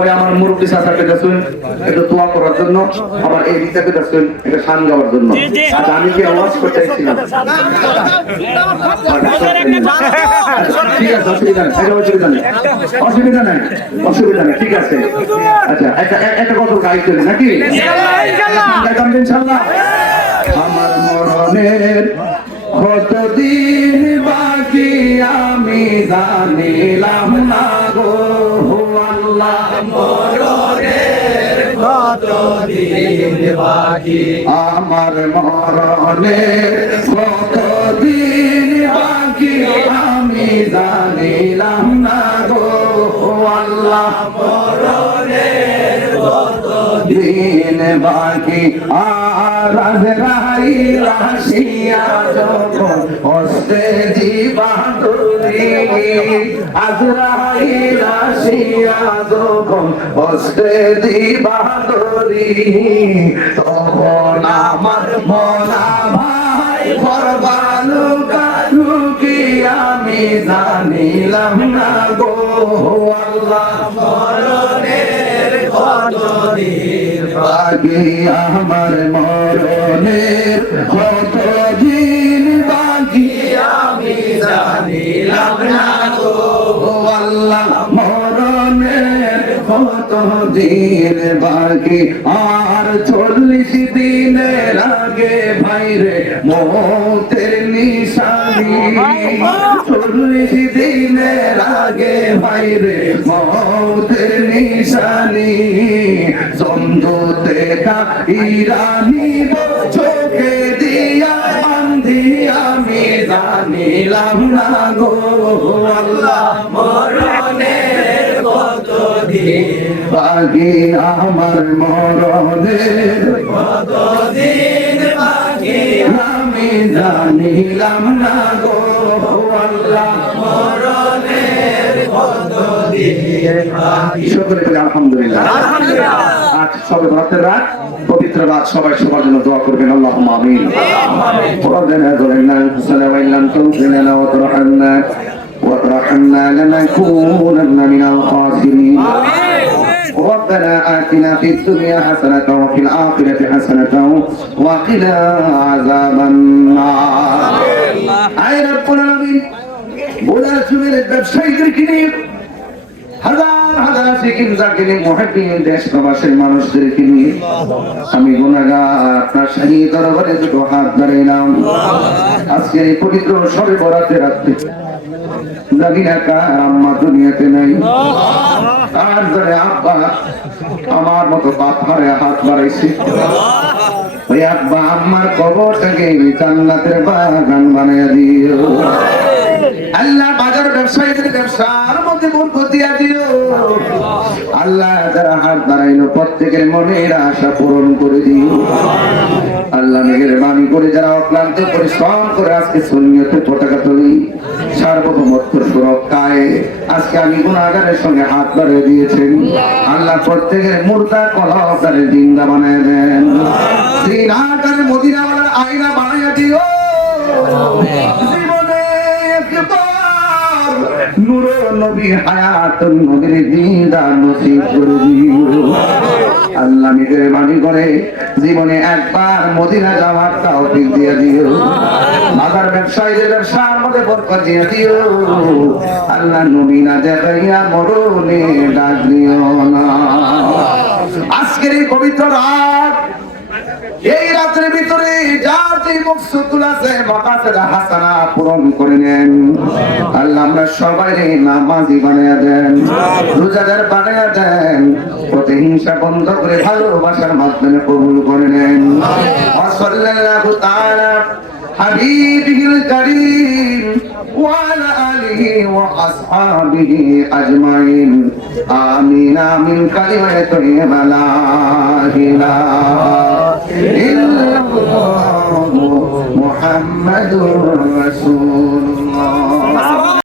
ওই আমার মুরব্বী চাচাকে দেখুন একটু দোয়া করার জন্য, আমার এই রিতাকে দেখুন একটা শান গাওয়ার জন্য। আজ আমি কি আওয়াজ করতে চাইছিলাম, ঠিক আছে, অসুবিধা নেই, অসুবিধা নেই, অসুবিধা নেই, ঠিক আছে। আচ্ছা একটা কত গাইতে নাকি ইনশাআল্লাহ। আমার মরণের কতদিন বাকি আমি জানিলাম না গো আল্লাহ, মরণের কতদিন বাকি আমার মরণের কতদিন বাকি আমি জানিলাম না গো আল্লাহ, মরণের কতদিন বাকি আর আজরাইল আসিয়া যখন হস্তে জীবাতুরি, আজরাইল আসিয়া যখন হস্তে জীবাতুরি, তখন আমার মনা ভাই করবালু কালুকি আমি জানিলাম না গো আল্লাহ, মরণের কতদিন বাকি আমার মরণের কতদিন বাকি আমি জানিলাম না গো আল্লাহ, মরণের কতদিন বাকি আর 40 দিনের আগে ভাইরে মৌতের নিশানি, 40 দিনের আগে ভাইরে মৌতের নিশানি, চন্দ্রতে ইরানি চোখে দিয়া বান্ধি আমি জানিলাম না গো আল্লাহ, মরণের কতদিন বাকি আমার মরণের কতদিন বাকি আমি জানিলাম না গো আল্লাহ, মরণের কতদিন বাকি। সকলে বলে আলহামদুলিল্লাহ। আজ সবে বরাতের রাত, পবিত্র রাত, সবাই সবার জন্য দোয়া করবেন, আল্লাহুম্মা আমিন। ربنا ظلمنا انفسنا وان لم تغفر لنا وترحمنا لنكونن من الخاسرين. ربنا آتنا في الدنيا حسنة وفي الآخرة حسنة وقنا عذاب النار. أي رب العالمين بولا جميل ব্যবসায়ীদের কিনে হাজার হাজার সিকিম জাকিরে মুহিদ্দিন দেশ প্রবাসের মানুষদেরকে নিয়ে আমি গুনাহগার আপনার শাহী দরবারে দুটো হাত ধরাইলাম। আজকে এই পবিত্র শবে বরাতের রাতে জানি না কার আম্মা দুনিয়াতে নাই, কার ধরে আব্বা আমার মতো বাপ ধরে হাত বাড়াইছে, ওই আব্বা আম্মার কবরটাকে জান্নাতের বাগান বানাইয়া দিও আল্লাহ। বাজার ব্যবসায়ীদের ব্যবসার মধ্যে বরকত দিয়া দিও আল্লাহ। যারা হাত বাড়াইলো প্রত্যেকের মনের আশা পূরণ করে দিও আল্লাহ। মেহেরবানি করে যারা অক্লান্ত পরিশ্রম করে আজকে সুন্নিয়তে পতাকা তুলি সার্বভৌমত্ব সুরক্ষায় আজকে আমি গুনাহগারের সঙ্গে হাত বাড়িয়ে দিয়েছেন আল্লাহ, প্রত্যেকের মুর্দা কলবটারে জিন্দা বানায় দেন, সিনাটারে মদিনাওয়ালার আয়না বানাইয়া দিও। নূর নবী হায়াতুন নবীর দিদার নসিব করে দিও আল্লাহ। মেহেরবানি করে জীবনে একবার মদিনা যাওয়ার তৌফিক দিয়ে দিও। বাজার ব্যবসায়ীদের ব্যবসার মধ্যে বরকত দিয়ে দিও আল্লাহ। নবী না দেখাইয়া মরণে ডাক দিও না। আজকের এই পবিত্র রাত, এই রাতের ভিতরে যার যে মকসুদুল আছে মাকাসিদ হাসানা পূরণ করে নেন আল্লাহ। আমরা সবাই নামাজি বানায়া দেন, রোজাদার বানায়া দেন, প্রতিহিংসা বন্ধ করে ভালোবাসার মাধ্যমে কবুল করে নেন। সাল্লাল্লাহু তাআলা হাবিবিল কারীম ওয়া আলা আলিহি ওয়া আসহাবিহি আজমাইন। আমিন আমিন। কালিমায়ে তাইয়্যিবা লা ইলাহা ইল্লাল্লাহু মুহাম্মাদুর রাসূলুল্লাহ।